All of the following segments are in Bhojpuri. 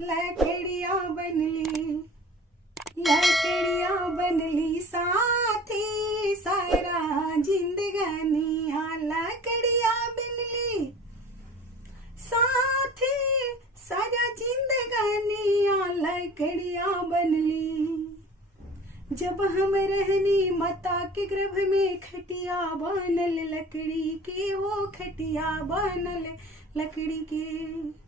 लकड़ियां बनली, लकड़ियां बनली साथी सारा जिंदगानिया। लकड़ियां बनली साथी सारा जिंदगानिया, लकड़ियां बनली। जब हम रहनी माता के गर्भ में, खटिया बनल लकड़ी के, हो खटिया बनल लकड़ी के।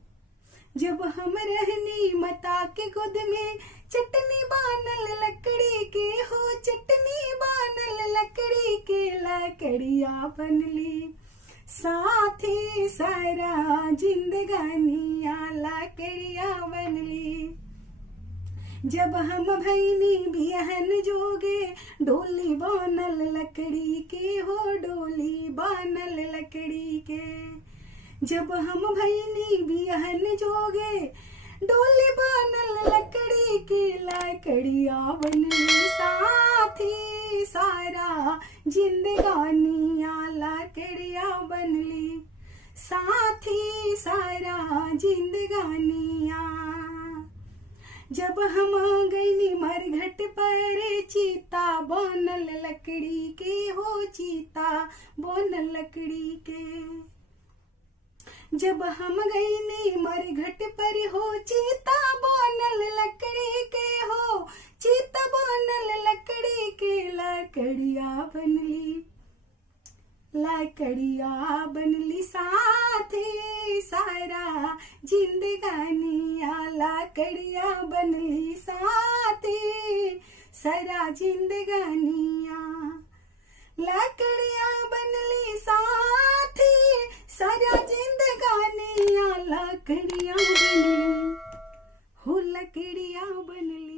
जब हम रहनी माता के गोद में, चटनी बनल लकड़ी के, हो चटनी बनल लकड़ी के। लकड़ियां बनली साथी सारा जिंदगानिया, लकड़ियां बनली। जब हम भैनी बिहन जोगे, डोली बनल लकड़ी के, हो डोली बनल लकड़ी के। जब हम भैनी बिहन जोगे, डोली बनल लकड़ी के। लकड़ियां बनली साथी सारा जिंदगानिया, लकड़ियां बनली साथी सारा जिंदगानिया। जब हम गईनी मरघट पर, चीता बनल लकड़ी के, हो चीता बनल लकड़ी के। जब हम गईनी मरघट पर, हो चीता बनल लकड़ी के, हो चीता बनल लकड़ी के। लकड़ियां बनली, लकड़ियां बनली साथी सारा जिंदगानिया, लकड़ियां बनली साथी सारा जिंदगानिया। लकड़ियां बनली साथी सारा जिंदगानिया, लकड़ियां बनली, हो लकड़ियां बनली।